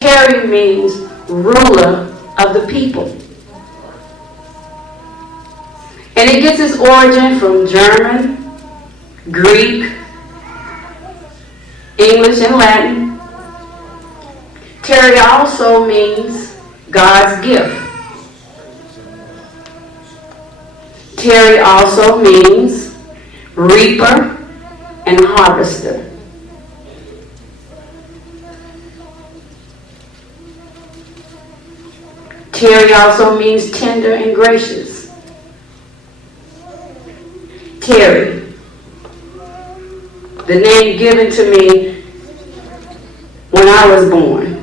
Terry means ruler of the people. And it gets its origin from German, Greek, English, and Latin. Terry also means God's gift. Terry also means reaper and harvester. Terry also means tender and gracious. Terry, the name given to me when I was born.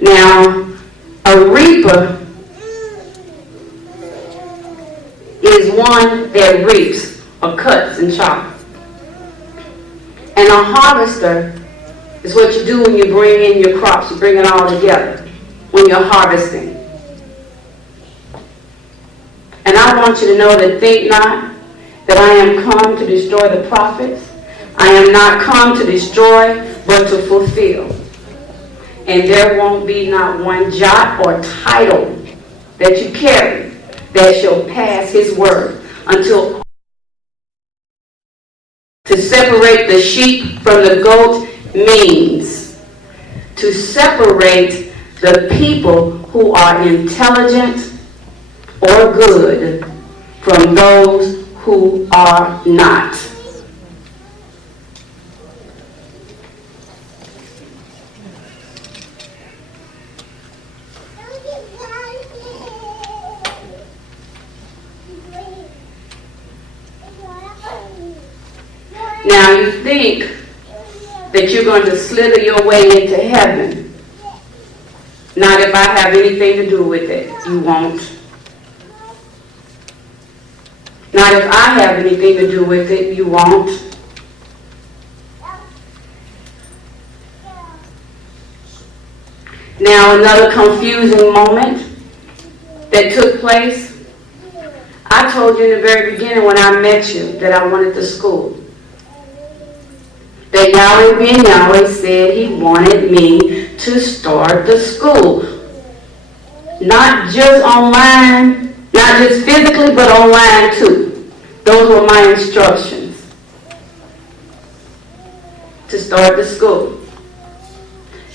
Now, a reaper is one that reaps or cuts and chops. And a harvester is what you do when you bring in your crops. You bring it all together when you're harvesting. And I want you to know that think not that I am come to destroy the prophets. I am not come to destroy, but to fulfill. And there won't be not one jot or title that you carry that shall pass his word until. To separate the sheep from the goat means to separate the people who are intelligent or good from those who are not. Now you think that you're going to slither your way into heaven. Not if I have anything to do with it. You won't. Not if I have anything to do with it. You won't. Now another confusing moment that took place. I told you in the very beginning when I met you that I wanted the school. That Yahweh being Yahweh said he wanted me to start the school. Not just online, not just physically, but online too. Those were my instructions to start the school.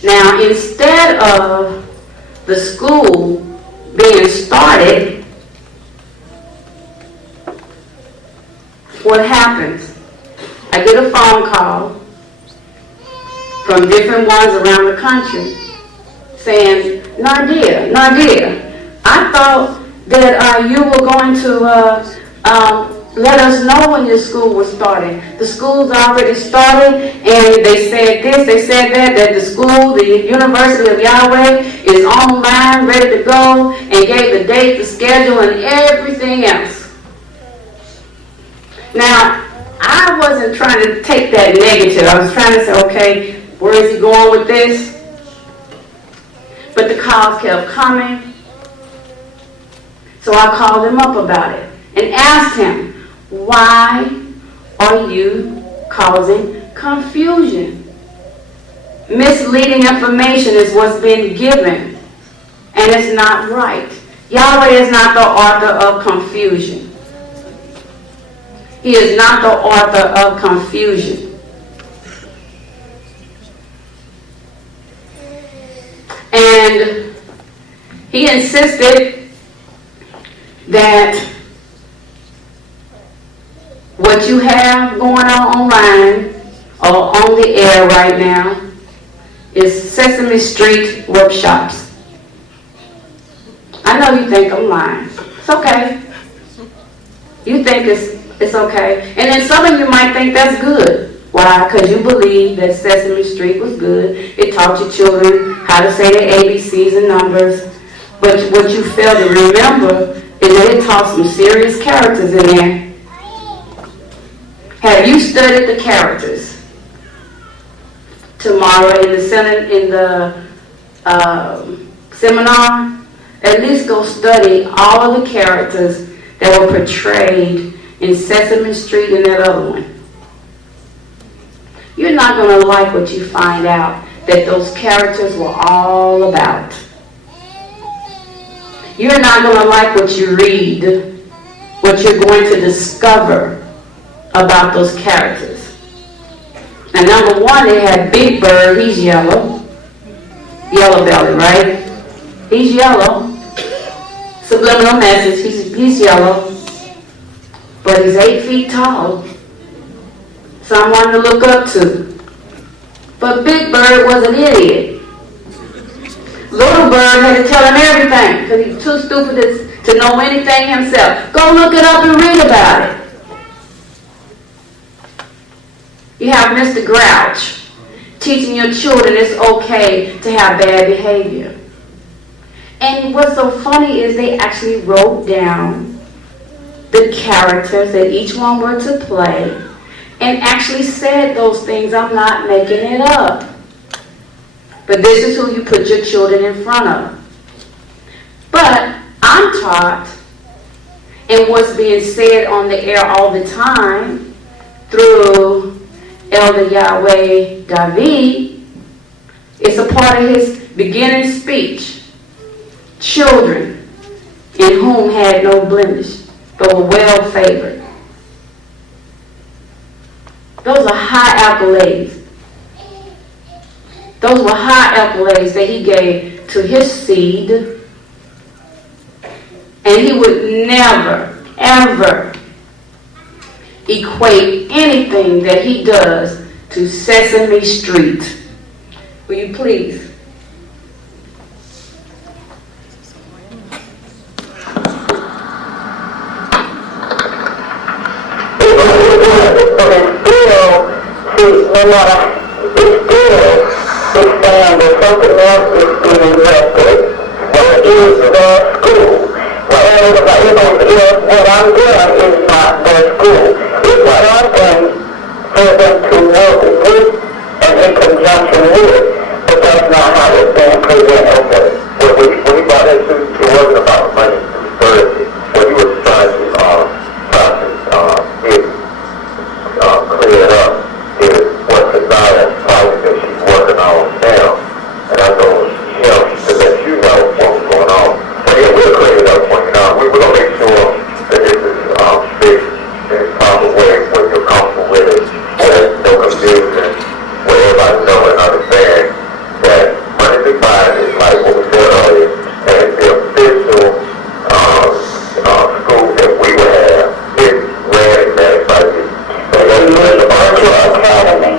Now, instead of the school being started, what happens? I get a phone call from different ones around the country saying, Nardea, I thought that you were going to let us know when your school was starting. The school's already started, and they said this, they said that the school, the University of Yahweh, is online, ready to go, and gave the date, the schedule, and everything else. Now, I wasn't trying to take that negative. I was trying to say, okay, where is he going with this? But the calls kept coming. So I called him up about it and asked him, why are you causing confusion? Misleading information is what's been given, and it's not right. Yahweh is not the author of confusion. He is not the author of confusion. And he insisted that what you have going on online or on the air right now is Sesame Street workshops. I know you think I'm lying. It's okay. You think it's okay. And then some of you might think that's good. Why? Because you believe that Sesame Street was good. It taught your children how to say their ABCs and numbers. But what you fail to remember is that it taught some serious characters in there. Have you studied the characters? Tomorrow in the seminar, at least go study all of the characters that were portrayed in Sesame Street and that other one. you're not going to like what you find out that those characters were all about. You're not going to like what you read, what you're going to discover about those characters. Now, number one, they had Big Bird. He's yellow. Yellow belly, right? He's yellow. Subliminal message. He's yellow. But he's 8 feet tall. Someone to look up to. But Big Bird was an idiot. Little Bird had to tell him everything because he's too stupid to know anything himself. Go look it up and read about it. You have Mr. Grouch teaching your children it's okay to have bad behavior. And what's so funny is they actually wrote down the characters that each one were to play and actually said those things. I'm not making it up. But this is who you put your children in front of. But I'm taught, and what's being said on the air all the time through Elder Yahweh David, it's a part of his beginning speech. Children in whom had no blemish, but were well favored. Those are high accolades. Those were high accolades that he gave to his seed. And he would never, ever equate anything that he does to Sesame Street. Will you please? No matter it's still expand or something else is being invested. What is the school? Well, what I'm doing is not their school. It's what I'm doing for them to work with and in conjunction with. But that's not how it's being presented. Okay. Well, when you brought that to, it wasn't about money first. When you were trying to get cleared up, is what Desire probably that she's working on now. And I told him to let you know what was going on. So yeah, we'll clear it up for you now. We're going to make sure that this is fixed in a proper way when you're comfortable with it. There's no confusion, where everybody know and understand that Monday through Friday is like what we said earlier, and the official school that we would have is ran and managed by you. Academy.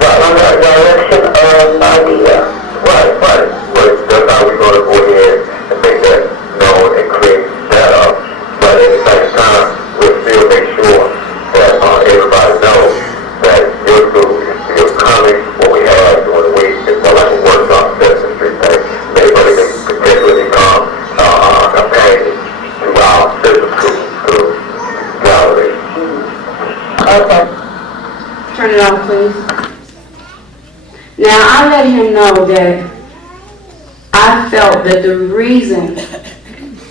Right. Under the direction of Nardea. Right. That's how we're going to go ahead and make that known and create that up. But at the same time, we'll still make sure that everybody knows that your group is still coming. What we have during the week is more like a workshop, Sesame Street thing. Everybody can potentially become a companion to our sister school through Galilee. Okay. Turn it off, please. Now, I let him know that I felt that the reason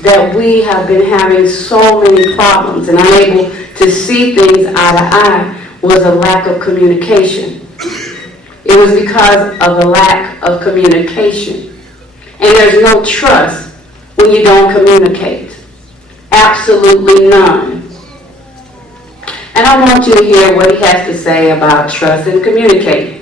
that we have been having so many problems and unable to see things eye to eye was a lack of communication. It was because of a lack of communication. And there's no trust when you don't communicate. Absolutely none. And I want you to hear what he has to say about trust and communicating.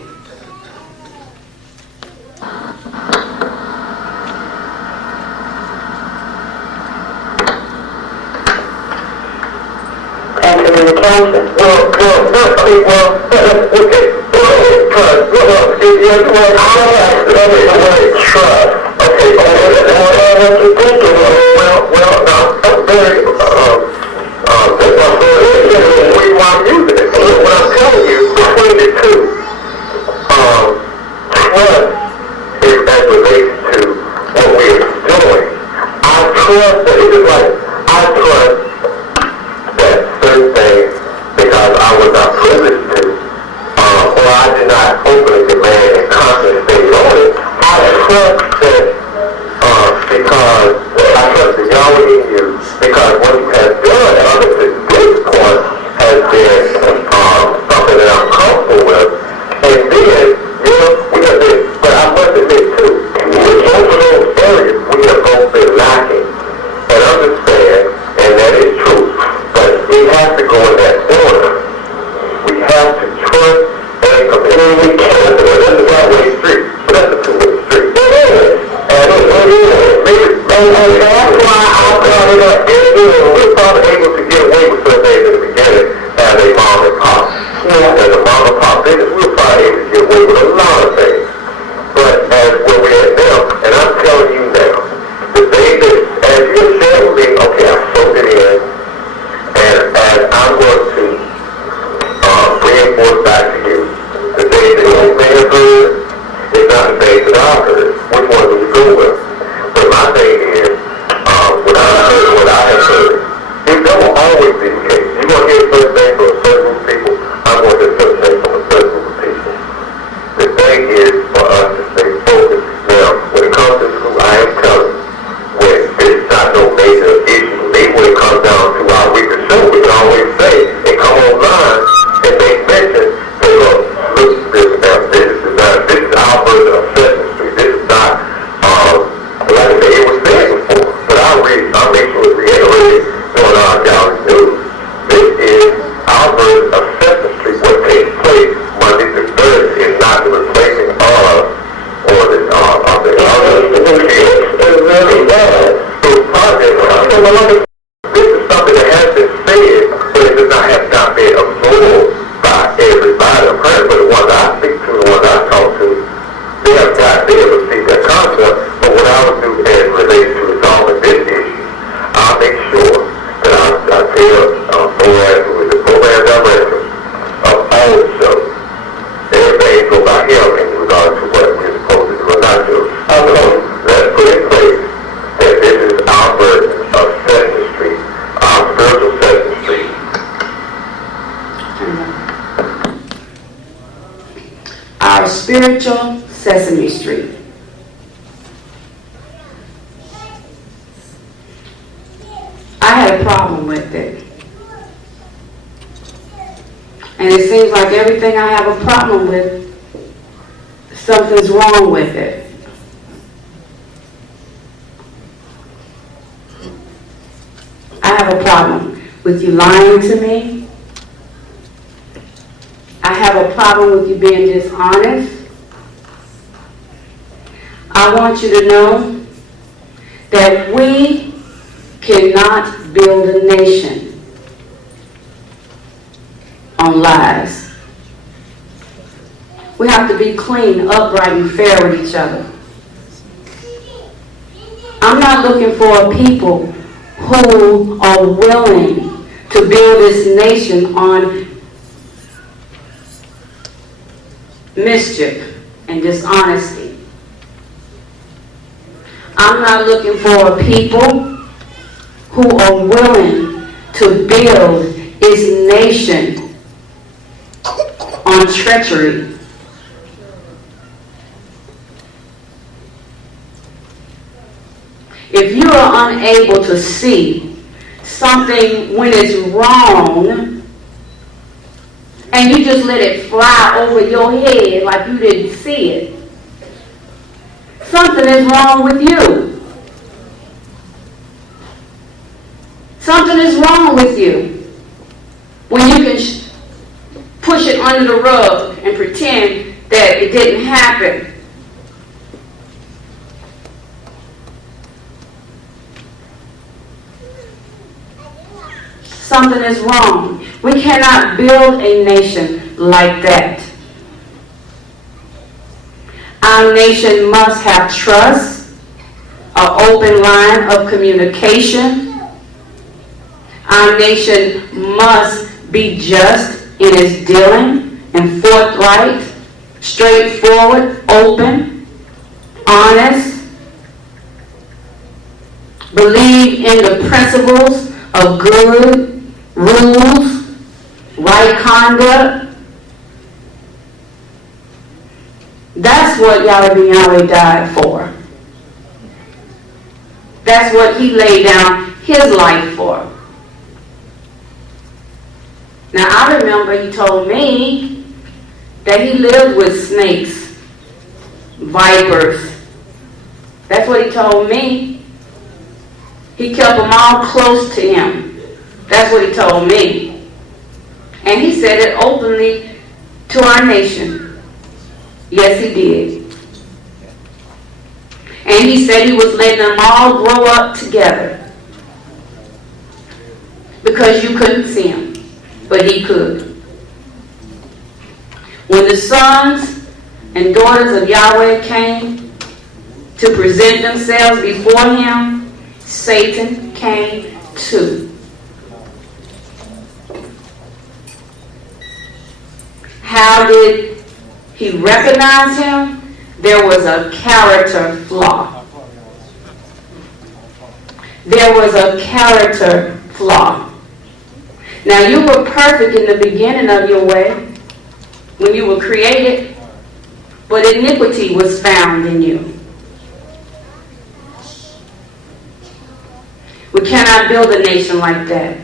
And communication. Trust. Okay, what you thinking? We want using it. What I'm telling you, between the two, trust is as relates to what we're doing. I trust that it is like, I trust that certain things, because I was not privileged to, or I did not openly demand and compensate on it. I trust that, because I trust that y'all in you, because what you have done up to this point has been something that I'm comfortable with, and spiritual Sesame Street. I had a problem with it. And it seems like everything I have a problem with, something's wrong with it. I have a problem with you lying to me. I have a problem with you being dishonest. I want you to know that we cannot build a nation on lies. We have to be clean, upright, and fair with each other. I'm not looking for a people who are willing to build this nation on mischief and dishonesty. I'm not looking for a people who are willing to build this nation on treachery. If you are unable to see something when it's wrong, and you just let it fly over your head like you didn't see it, something is wrong with you. Something is wrong with you when you can push it under the rug and pretend that it didn't happen. Something is wrong. We cannot build a nation like that. Our nation must have trust, an open line of communication. Our nation must be just in its dealing and forthright, straightforward, open, honest. Believe in the principles of good rules, right conduct. That's what Yahweh died for. That's what he laid down his life for. Now I remember he told me that he lived with snakes, vipers. That's what he told me. He kept them all close to him. That's what he told me. And he said it openly to our nation. Yes, he did. And he said he was letting them all grow up together. Because you couldn't see him, but he could. When the sons and daughters of Yahweh came to present themselves before him, Satan came too. How did he recognize him? There was a character flaw. There was a character flaw. Now you were perfect in the beginning of your way when you were created, but iniquity was found in you. We cannot build a nation like that.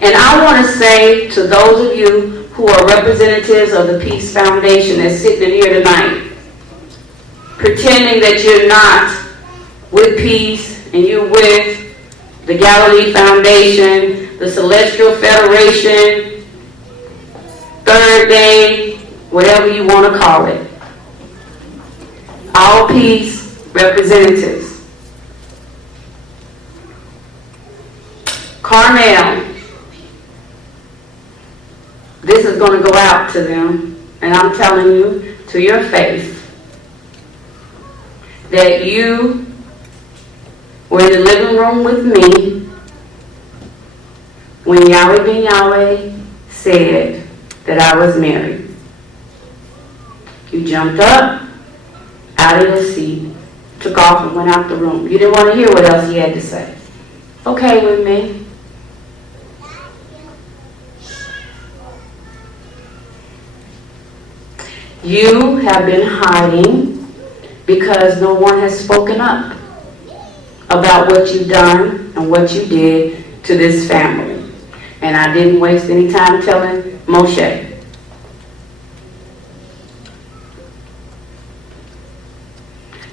And I want to say to those of you who are representatives of the Peace Foundation that's sitting in here tonight, pretending that you're not with peace and you're with the Galilee Foundation, the Celestial Federation, Third Day, whatever you want to call it. All peace representatives. Carmel, this is going to go out to them, and I'm telling you to your face that you were in the living room with me when Yahweh ben Yahweh said that I was married. You jumped up out of your seat, took off and went out the room. You didn't want to hear what else he had to say. Okay with me. You have been hiding because no one has spoken up about what you've done and what you did to this family. And I didn't waste any time telling Moshe.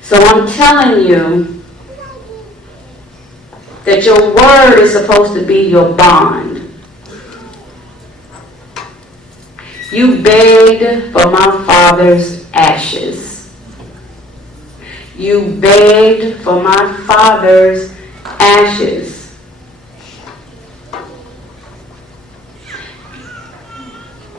So I'm telling you that your word is supposed to be your bond. You begged for my father's ashes. You begged for my father's ashes.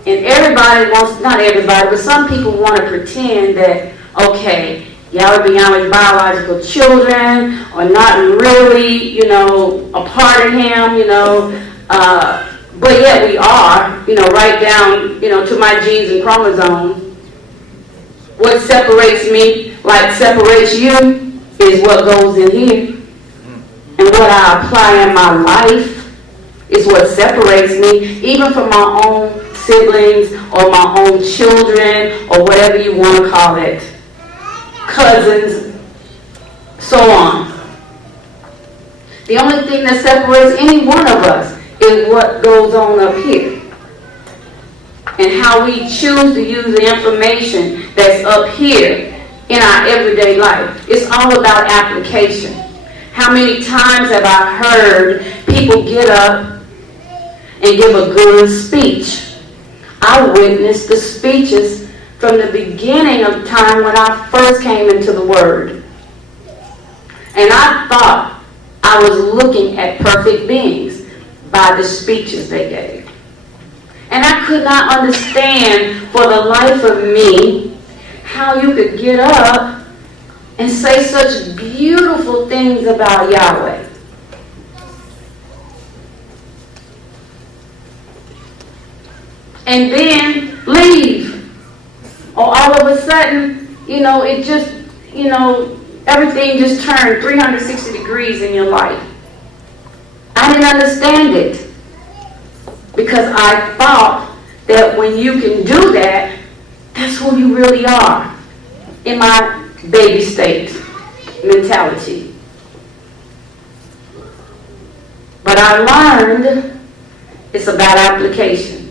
And everybody wants, not everybody, but some people want to pretend that, okay, y'all are beyond biological children, or not really, a part of him, but yet we are, right down, to my genes and chromosomes. What separates me, like separates you, is what goes in here. And what I apply in my life is what separates me, even from my own siblings, or my own children, or whatever you want to call it. Cousins, so on. The only thing that separates any one of us is what goes on up here. And how we choose to use the information that's up here in our everyday life. It's all about application. How many times have I heard people get up and give a good speech? I witnessed the speeches from the beginning of time when I first came into the Word. And I thought I was looking at perfect beings by the speeches they gave. And I could not understand for the life of me how you could get up and say such beautiful things about Yahweh. And then leave. Or all of a sudden, it just, everything just turned 360 degrees in your life. I didn't understand it. Because I thought that when you can do that, that's who you really are. In my baby state mentality. But I learned it's about application.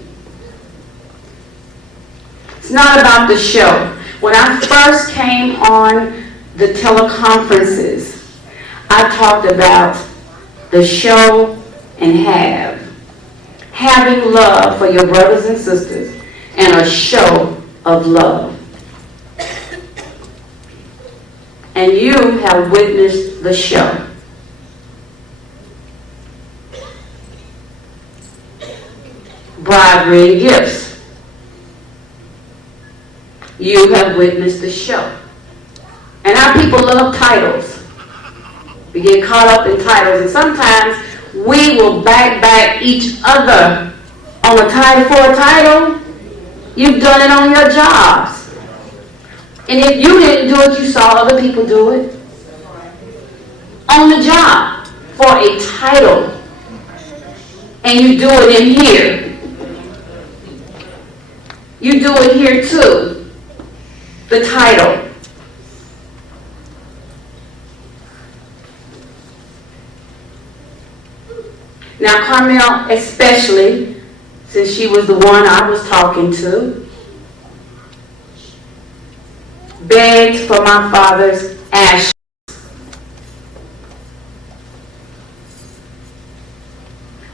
It's not about the show. When I first came on the teleconferences, I talked about the show and have. Having love for your brothers and sisters and a show of love. And you have witnessed the show. Bribery and gifts. You have witnessed the show. And our people love titles. We get caught up in titles, and sometimes we will back each other on a title for a title. You've done it on your jobs. And if you didn't do it, you saw other people do it. On the job for a title. And you do it in here. You do it here too. The title. Now Carmel especially, since she was the one I was talking to, begged for my father's ashes.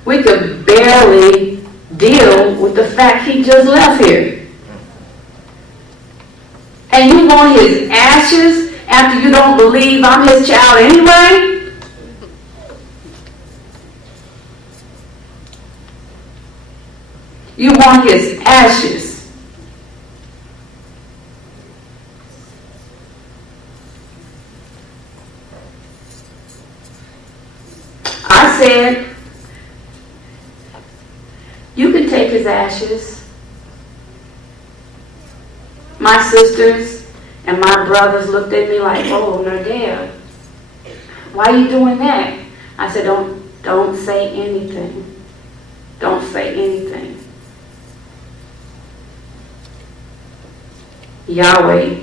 We could barely deal with the fact he just left here. And you want his ashes after you don't believe I'm his child anyway? You want his ashes. I said, you can take his ashes. My sisters and my brothers looked at me like, oh, Nardea, why are you doing that? I said, don't say anything. Don't say anything. Yahweh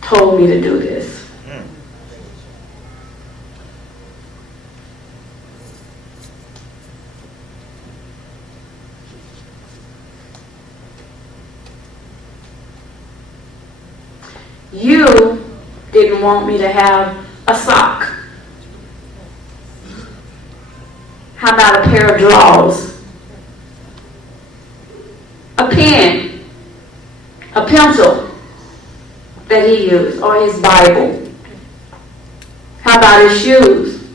told me to do this. You didn't want me to have a sock. How about a pair of drawers? A pen, a pencil that he used, or his Bible. How about his shoes?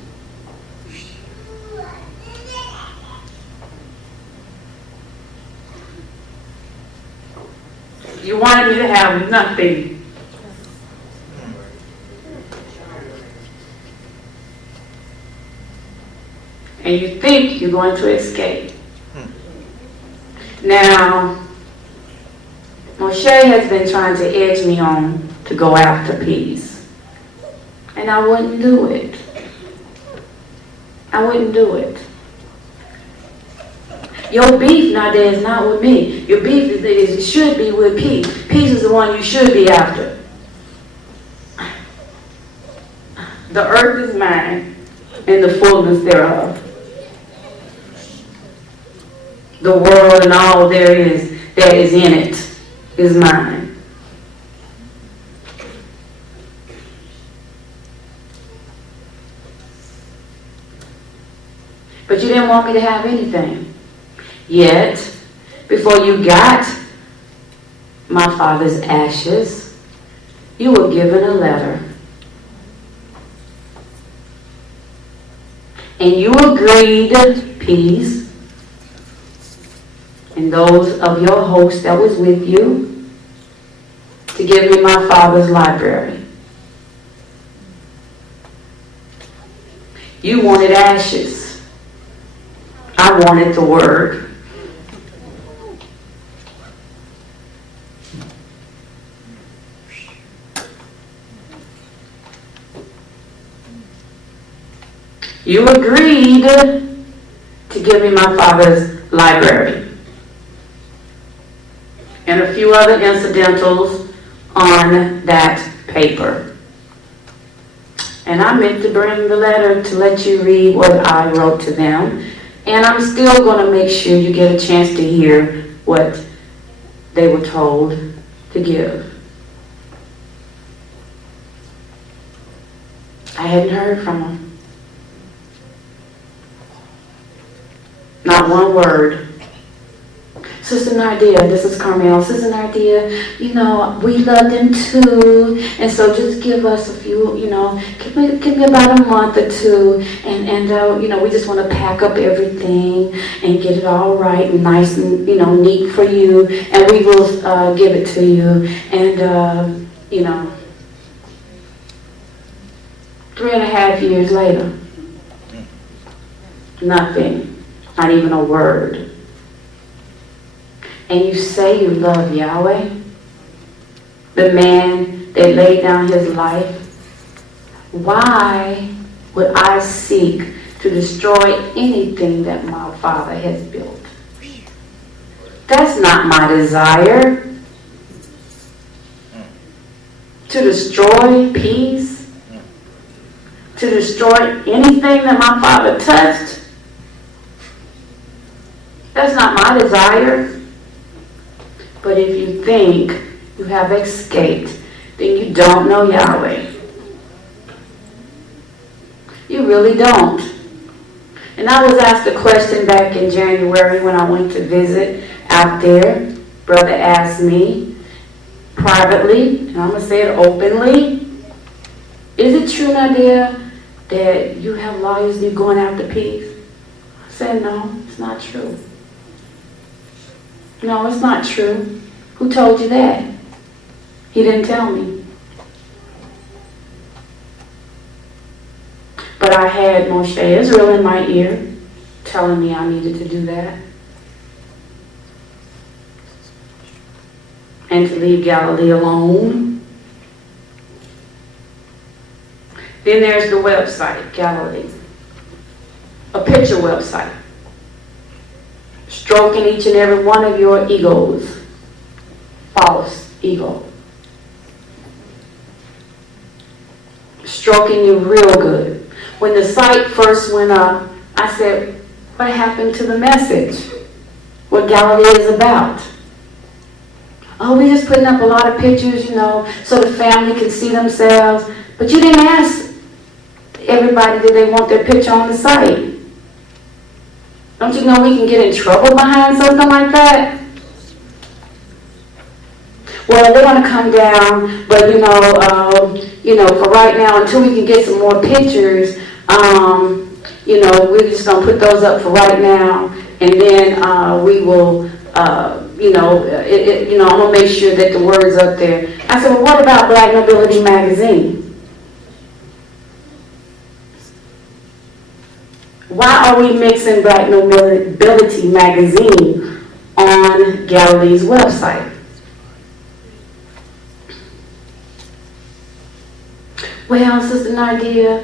You wanted me to have nothing. And you think you're going to escape. Now, Moshe has been trying to edge me on to go after peace. And I wouldn't do it. I wouldn't do it. Your beef, Nardea, is not with me. Your beef it should be with peace. Peace is the one you should be after. The earth is mine and the fullness thereof. The world and all there is that is in it is mine. But you didn't want me to have anything. Yet, before you got my father's ashes, you were given a letter. And you agreed peace. And those of your host that was with you to give me my father's library. You wanted ashes. I wanted the word. You agreed to give me my father's library. And a few other incidentals on that paper. And I meant to bring the letter to let you read what I wrote to them. And I'm still going to make sure you get a chance to hear what they were told to give. I hadn't heard from them. Not one word. Sister Nardea, this is Carmel. Sister Nardea, we love them too. And so just give us a few, give me about a month or two. And we just want to pack up everything and get it all right and nice and, neat for you. And we will give it to you. And, 3.5 years later, nothing, not even a word. And you say you love Yahweh, the man that laid down his life. Why would I seek to destroy anything that my father has built? That's not my desire. To destroy peace, to destroy anything that my father touched. That's not my desire. But if you think you have escaped, then you don't know Yahweh. You really don't. And I was asked a question back in January when I went to visit out there. Brother asked me privately, and I'm going to say it openly, is it true, Nardea, that you have lawyers and you're going after peace? I said, no, it's not true. No, it's not true. Who told you that? He didn't tell me. But I had Moshe Israel in my ear telling me I needed to do that. And to leave Galilee alone. Then there's the website, Galilee. A picture website. Stroking each and every one of your egos. False. evil. Stroking you real good. When the site first went up, I said, what happened to the message? What Galilee is about? Oh, we're just putting up a lot of pictures, so the family can see themselves. But you didn't ask everybody, did they want their picture on the site? Don't you know we can get in trouble behind something like that? Well, they're going to come down, but for right now, until we can get some more pictures, we're just going to put those up for right now, and then we will, I'm going to make sure that the word's up there. I said, well, what about Black Nobility Magazine? Why are we mixing Black Nobility Magazine on Galilee's website? Well, Sister Nardea,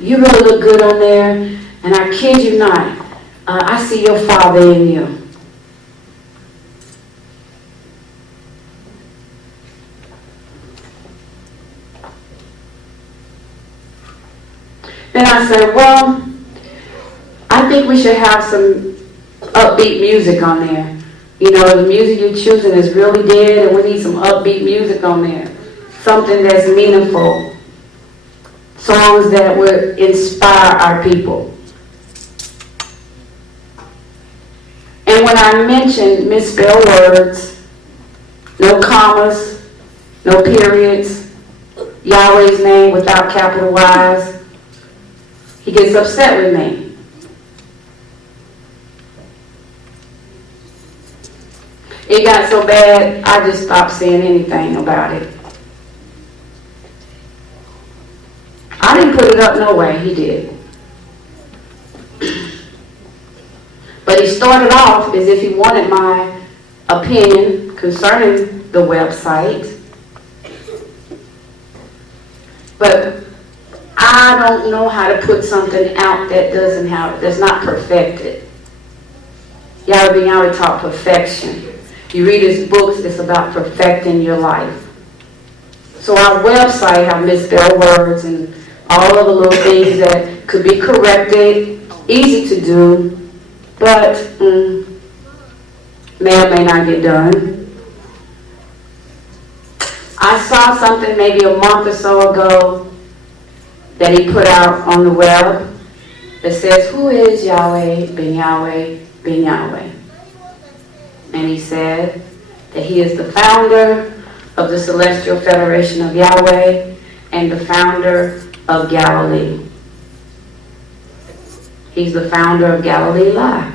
you really look good on there, and I kid you not, I see your father in you. Then I said, well, I think we should have some upbeat music on there. The music you're choosing is really dead, and we need some upbeat music on there. Something that's meaningful. Songs that would inspire our people. And when I mentioned misspelled words, no commas, no periods, Yahweh's name without capital Y's, he gets upset with me. It got so bad, I just stopped saying anything about it. I didn't put it up no way, he did. But he started off as if he wanted my opinion concerning the website. But I don't know how to put something out that's not perfected. Yahweh taught perfection. You read his books, it's about perfecting your life. So our website have misspelled words and all of the little things that could be corrected, easy to do, but may or may not get done. I saw something maybe a month or so ago that he put out on the web that says, who is Yahweh, Ben Yahweh, Ben Yahweh? And he said that he is the founder of the Celestial Federation of Yahweh and the founder of Galilee. He's the founder of Galilee Live.